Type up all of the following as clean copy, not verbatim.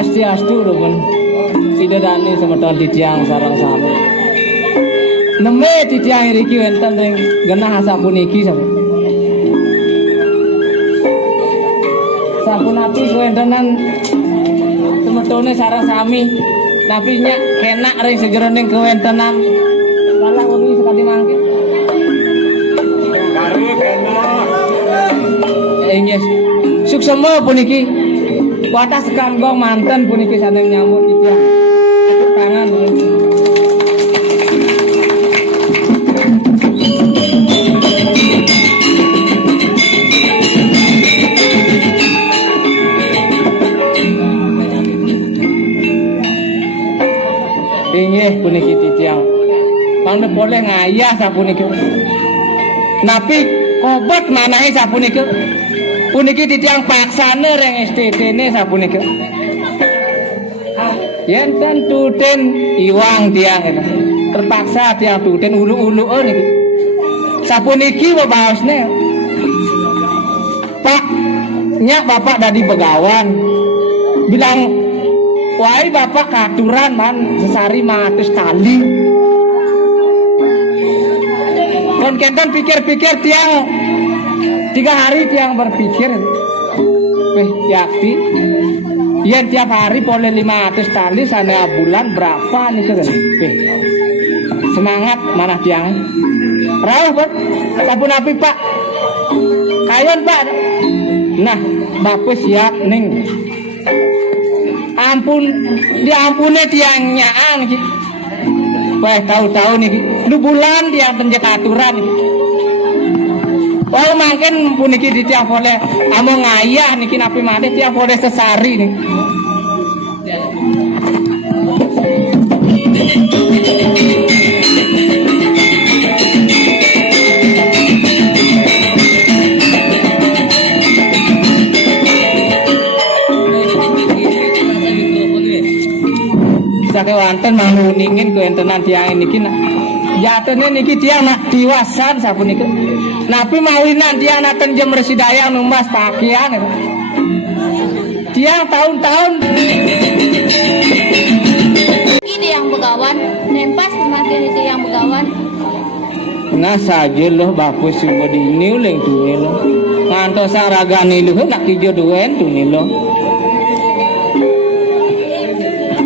Swastiastu lho pun. Pidadani semeton titiang sareng sami. Neme titiang iki wonten ing genah sapuniki sapa. Sapunati kuwentenan semetone sareng sami. Tapi nya kenak ring sejeroning kuwentenan. Kalah wengi sekali mangke. Karo kenak. Inggih. Suksema puniki. Wadah sekanggong manten puniki saking nyambut titiang. Tangan. Inggih puniki titiang. Mangke boleh ngayah sapuniki. Napi kobot manahi sapuniki. Puniki titiang paksane reng STT-ne sapuniki. Yen ten tuten iwang tiang eta. Terpaksa tiang tuten ulu-ulu niki. Sapuniki babaosne. Pak, nya bapak dadi begawan. Bilang, "Wai bapak katuran man sesari 100 kali." Kon kenten pikir-pikir tiang 3 hari tiang berpikir. Yakti yen tiap hari boleh 500 kali sana bulan berapa nih kan? Semangat mana tiang? Rauh Pak, tapun api Pak. Kayon Pak. Nah, bapak siap ning. Ampun, diampune tiang nyaan iki. Wah, tahu-tahu nih, lu bulan tiang tenjek aturan iki. Oh mungkin puniki di tiang boleh amo ngayah niki napi made tiang boleh sesari nih. Sake wanten mau ningin kuentenan tiang niki nak. Jatene niki tiang nak diwasan sapuniki. Napi mawinan tiang nak tenjem residaya numbas pakaian. Tiang tahun-tahun. Ini yang begawan, nempas kematian itu yang begawan. Nah saja loh bapak semua di niuling tu nilo. Ngantos saraga nilu nak kijo duen tu nilo.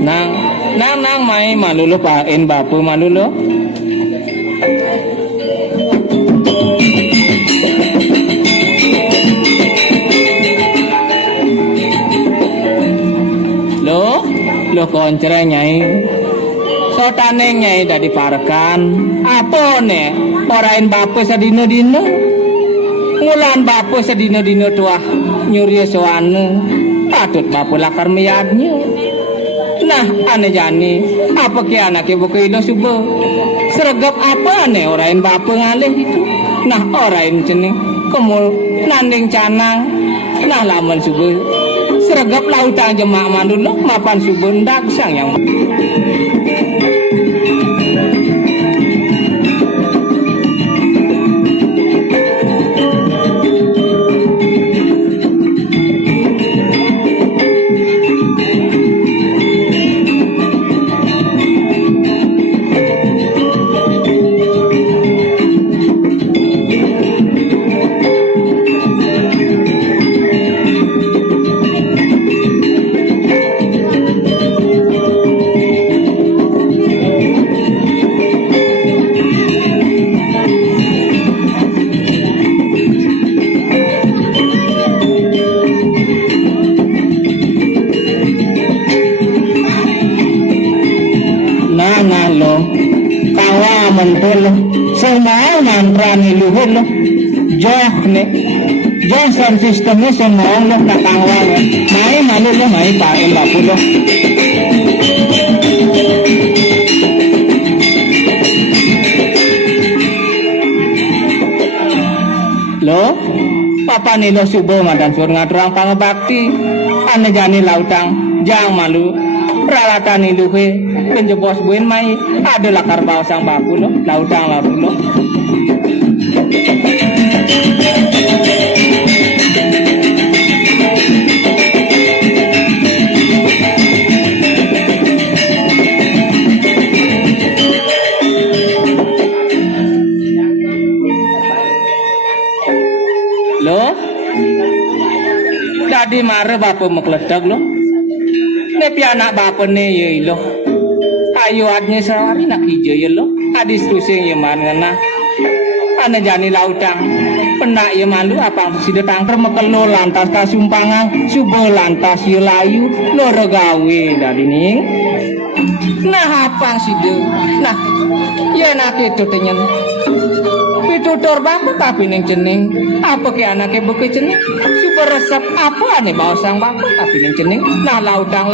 Nang mai malulo paen bapak malulo. Lo koncere nyai sotane nyai dak diparekan apa ne orain bape sedino-dino ngulan bape sedino-dino tuah nyuri soane patut bape lakar meyadnya. Nah ane jani apa ke anake buke ilo subuh sergap apa ne orain bape ngalih itu. Nah orain cening kemul nanding canang nah laman subuh sergap lautan jemak mandul mapan subundak sang yang semua mantra ni luhur lo joh ne joh sound systemnya semua lo nak tangwang mai malu lo mai pakai lapu lo papa ni lo subuh madan sur ngaturang pangabakti ane jani lautang jang malu peralatan ni luhe penjebos buin mai ada lakar bawah sang baku lo lautang laru lo lo. Dadi mare bapak mekledak lo. Ne pi anak bapak ne ye lo. Ayo adnya sehari nak hijau ye lo. Adis tusing ye man ngana. Ana jani lautang. Penak ye malu apa sida tangker mekelo lantas kasumpangan subuh lantas ye layu loro gawe dadi ning. Nah apa sida. Nah ye nak itu tenyen. Pitutur bapak tapi ning jeneng apa ke anake buke jeneng super resep apa ane bawa sang bapak tapi ning jeneng nah lautang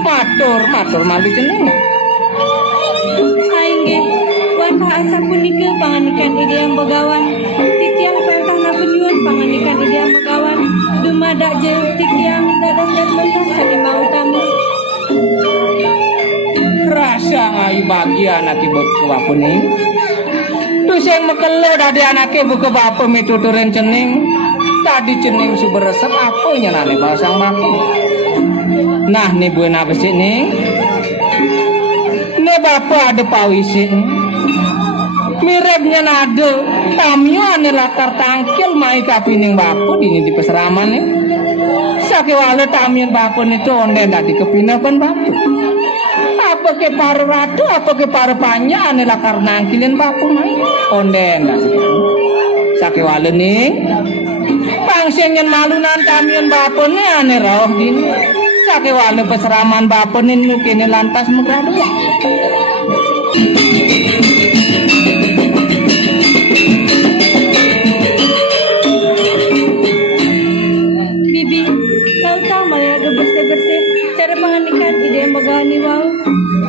matur malu jeneng Aingge wan asa punika panganikan ideam begawan titiang pertah napenyuan panganikan ideam begawan dumadak je titiang dadas dan mentah sani mau tamu rasa ngai bagi anake buke bapak ning tusing mekelo dadi anake buke bapak mituturen jeneng tadi jeneng super resep apa nyenane bawa sang bapak nah nih buena besik nih ne bapak ada pawisik miripnya nade tamyo ane latar tangkil mai kapining bapak ini di peseraman nih sakiwale tamyo bapak itu onden dadi kepinapan bapak apa ke para ratu apa ke para panya ane lakar nangkilin bapak mai onden dadi sakiwale nih pangsengnya malunan tamyo bapak nih ane roh dini sakiwale peseraman bapak nih nukini lantas megradu bibi kau tahu maya bersih cara panganikan ideam begawan ni wau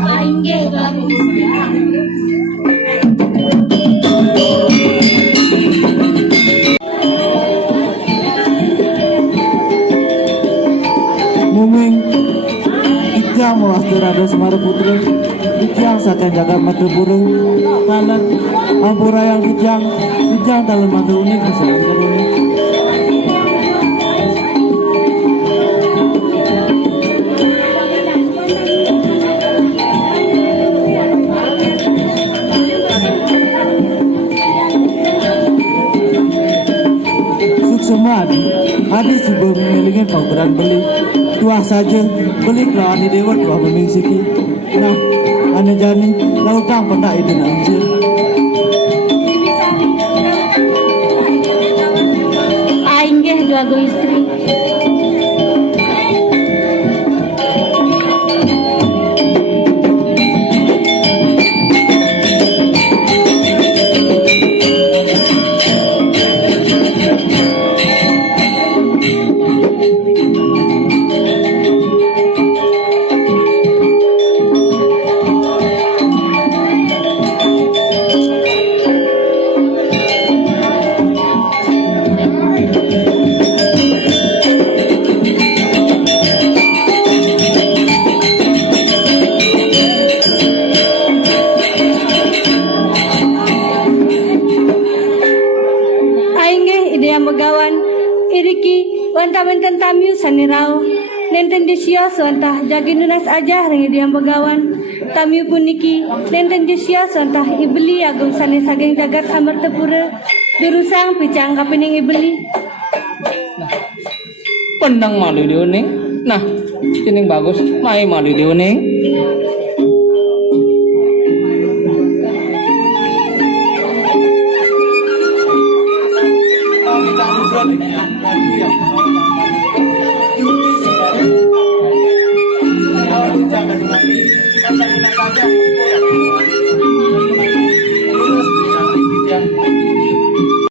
Aingge bagus. Muming Kijang mewastir ada semara putri Kijang sakan jagat mata burung Talan Ampura yang kijang talan mata unik Kesalan unik Suksemadi Hadis sebelum mengelingin pangkuran beli tuah saja beli kelawan dewa tuah meming siki nah ane jani lautang pendak itu anjir Aingge dua go istri Wanta-wantan tamyu sanirao nenten desio suantah jagi nunas aja ringi diam begawan tamyu puniki nenten desio suantah ibeli agung sani sageng jagat amar tepura durusang picang kapining ibeli pendang malu dioning nah jeneng bagus mai malu dioning